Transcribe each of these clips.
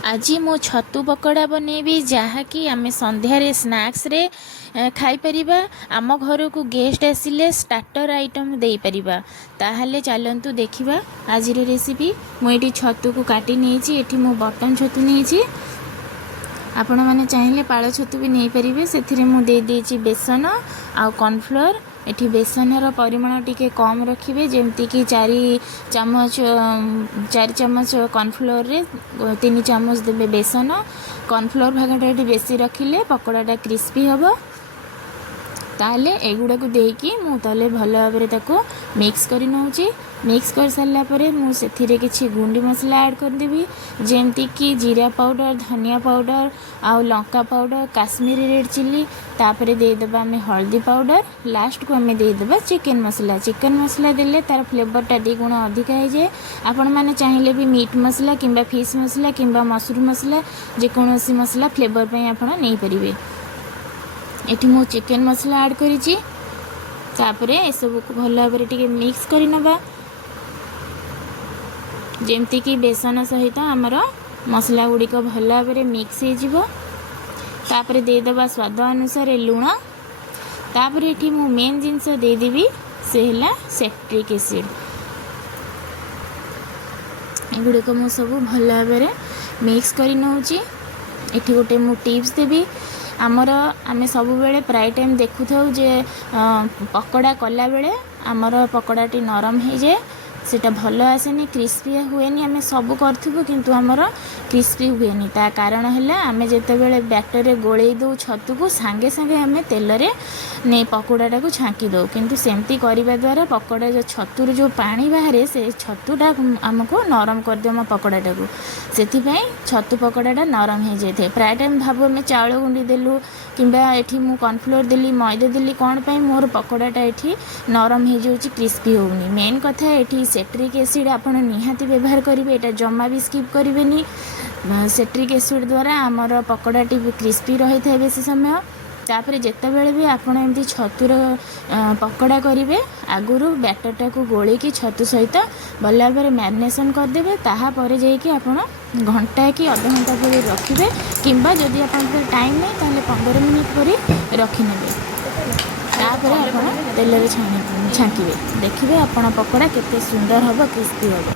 आज मो छतु पकोड़ा बनैबी जहाँकि आम संध्यारे स्नैक्स रे खाईपर। आम घर को गेस्ट आसिले स्टार्टर आइटम दे परिबा। ताहले चलतु देखा आज रेसिपी। मुझे छतु को काटी नहीं मु बटन छतु नहीं। आपण मैंने चाहिए पाଳ छतु भी नहीं पारे। से मुझे देदेची बेसन आउ कॉर्नफ्लोर। एठी बेसन परिमाण टिके कम रखिए जमती कि 4 चमच कॉर्नफ्लोर रे 3 चमच देवे बेसन। कॉर्नफ्लोर भागटा ये बेसी रखिले पकोड़ाटा क्रिस्पी हम। ताले एगुड़ा को देकी मु ताले भल भाव मिक्स कर नौची। मिक्स कर सारा पर मुझे किसी गुंडी मसला ऐड करदेवी जमती कि जीरा पाउडर, धनिया पाउडर आउ Lanka powder, Kashmiri red chilli. तापर देदेबा आम हल्दी पाउडर। लास्ट को आम देदेबा चिकेन मसला। चिकेन मसला देले तार फ्लेवरटा 2 गुण अधिक हो जाए। आपण मैंने चाहिए भी मीट मसला किंबा फिश मसला किंबा मशरूम मसला जेकोसी मसला फ्लेवर पर आप नहीं पारे। एठी मु चिकेन मसला ऐड करिछि। तापर ए सब को भल भाव मिक्स कर नबा जमती कि बेसन सहित आमर मसला गुड़िक भल भाव मिक्स हो। तापर देदेबा स्वाद अनुसार लुण। तापर एठी मु मेन जिनस देदेवी से है सेट्रिक एसिड। एगुड़िक मु सब भल भाव मिक्स कर नौची। एठी गोटे मु टिप्स देवी। आमर आमे सब बेले प्राय टाइम देखु था जे पकोड़ा कला बेले आमर पकोड़ाटी नरम हो जाए, सेटा भल आसेनी, क्रिस्पी हुएनी। आमे सब करथुबु किंतु आमर क्रिस्पी हुएनी। ता कारण है आमे जेते बेले बैटर रे गोळेई दो छतु को सांगे सांगे आमे तेल रे ने पकोड़ाटा को छांकी दो। किंतु सेमती करबा द्वारा पकोड़ा जो छतुर जो पानी बाहरे से छतुटा आमको नरम कर दियो पकोड़ाटा को। सेथिपाई छतु पकोड़ाटा नरम हो जाए। प्राय टाइम भाबु आमे चाउल गुंडी देलु किंबा एठी मु कॉर्नफ्लोर देली, मैदा देली, कौन पाई मोर पकोड़ाटा एठी नरम हो जाउची, क्रिस्पी होउनी। मेन कथा एठी सेट्रिक एसिड आपण निहाती व्यवहार करेंगे। एटा जमा भी स्किप करेंगे। सेट्रिक एसिड द्वारा आमर पकोड़ाटी क्रिस्पी रही था बेसी समय। तापर जितेबाला भी आपड़ एमती छतुर पकोड़ा करेंगे आगुरी बैटरटा को गोलेकी छतु सहित भल भाव मैरिनेशन करदे। तापर जाकि आप घंटा कि अध घंटा पर रखिए किंबा जदि आप टाइम नहीं ताहले 15 मिनिट पर रखिने। तापर आप तेल छांकिए देखिए आपण पकोड़ा केते सुंदर हम, क्रिस्पी हम।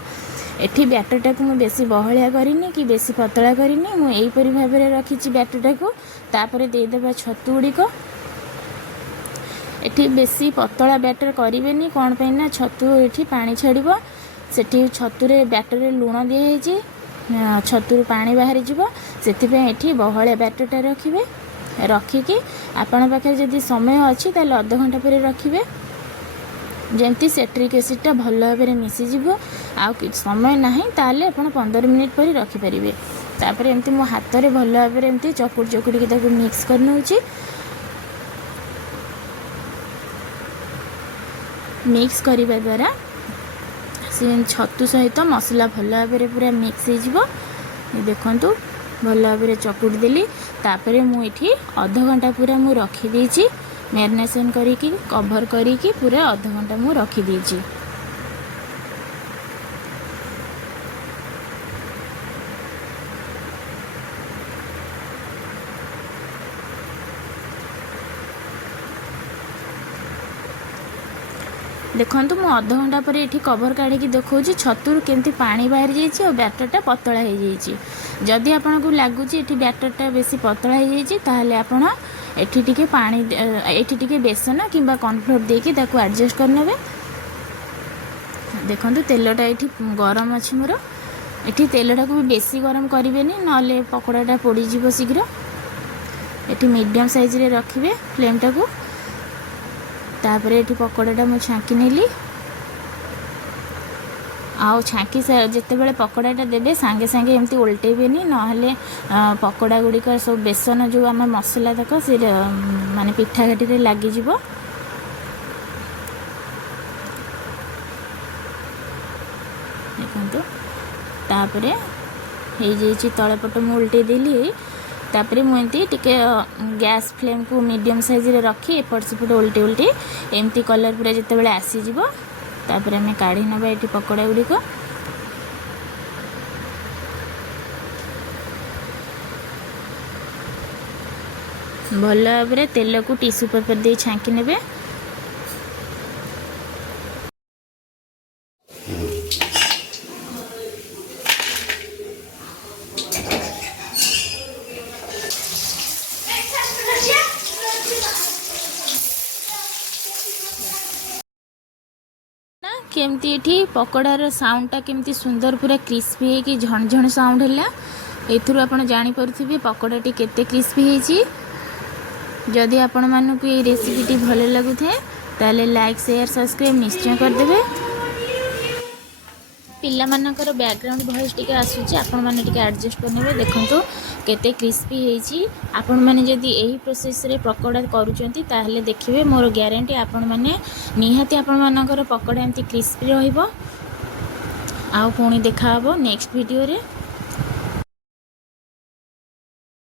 एठी बैटरटा को मुझे बेसी बहलिया करिनी कि बेसी पतला करिनी। मु एहीपरि भाव रखी बैटरटा को। तापर देदेबा छतु गुड़िक। एठी बेसी पतला बैटर करेंगे कौन पाई ना छतु एठी पानी छाड़ब। सेठी छतुरे बैटर रे लुण दिखाई छतुर पानी बाहरी जीव। सेथिपई एठी बहलिया बैटरटा रखिए। रखिकी आपण पाखे जदि समय अच्छी ताले अध घंटा पर रखिए जमती सेट्रिक एसिडटा भल भाव मिसीज। आ समय ना ताले आप 15 मिनिट पर रखिपारे। तापर एमती मो हाथ में भल भाव एमती चकुड़ चकुड़ी ताको मिक्स कर नौची। मिक्स करने द्वारा से छतु सहित मसला भल भाव पूरा मिक्स हो। देखंतु भल भाव चकुड़ देली। तापर मुझे अध घंटा पूरा मु रखी मैरिनेशन करिकी कवर करिकी पूरा अध घंटा मु रखी देछि। देखंतु मु अध घंटा पर एठी कवर काढ़ी देखौछि छतुर केमती पानी बाहर जाइछि और बैटरटा पतला हो जाइछि। जदि आपन को लागुछि एठी बैटरटा बेसी पतला हो जाइछि ताहले आपन एठी टिके पानी एठी टिके बेसन किंबा कॉर्नफ्लोर देके ताको एडजस्ट करनेबे। देखंतु तेलटा एठी गरम अछि मोर। एठी तेलटा को भी बेसी गरम करिवेनी नले पकोड़ाटा पोड़ी जीवो शीघ्र। एठी मीडियम साइज रे रखिबे फ्लेमटा को। तापर एठी पकोड़ाटा मु छांकी नेली। आउ छांकी जिते बड़े पकोड़ाटा देवे सांगे सांगे एमती उल्टेबेनी नहले पकोड़ा गुड़िक सब बेसन जो आम मसला तक से माने पिठा घाटी लगी जिवो। देखंतु तापर हे जे तले पट मु उल्टे देली। तापर मुझे टिके गैस फ्लेम को मीडियम साइज रे रखी एपट सेपट उल्टे उल्टे एमती कलर पूरा जिते बड़े आसीज। तापर आम काढ़ी नवा ये पकोड़ा गुड़िक। भल भाव तेल को टिश्यू पेपर दे छांकी नेबे। केमती एठी पकोड़ार साउंडटा केमती सुंदर पूरा क्रिस्पी है कि झणझण साउंड है। एथुरु आपण जानि पारुथिबे पकोड़ाटी केते क्रिस्पी हेची। जदि आपण मानकु ये रेसिपीटी भल लगुथे ताले लाइक शेयर सब्सक्राइब निश्चय करदेबे। पिला मानकर बैकग्राउंड वॉइस टिके आसुची आपण माने टिके एडजस्ट करनेबे। देखंतु केते क्रिस्पी हेची। आपण माने जदि एही प्रोसेस रे पकोड़ा करूचंती ताहले देखिबे मोर ग्यारंटी आपण माने निहाती आपण मानकर पकोड़ा एमती क्रिस्पी रहिबो। आ पुणी देखा हबो नेक्स्ट वीडियो रे।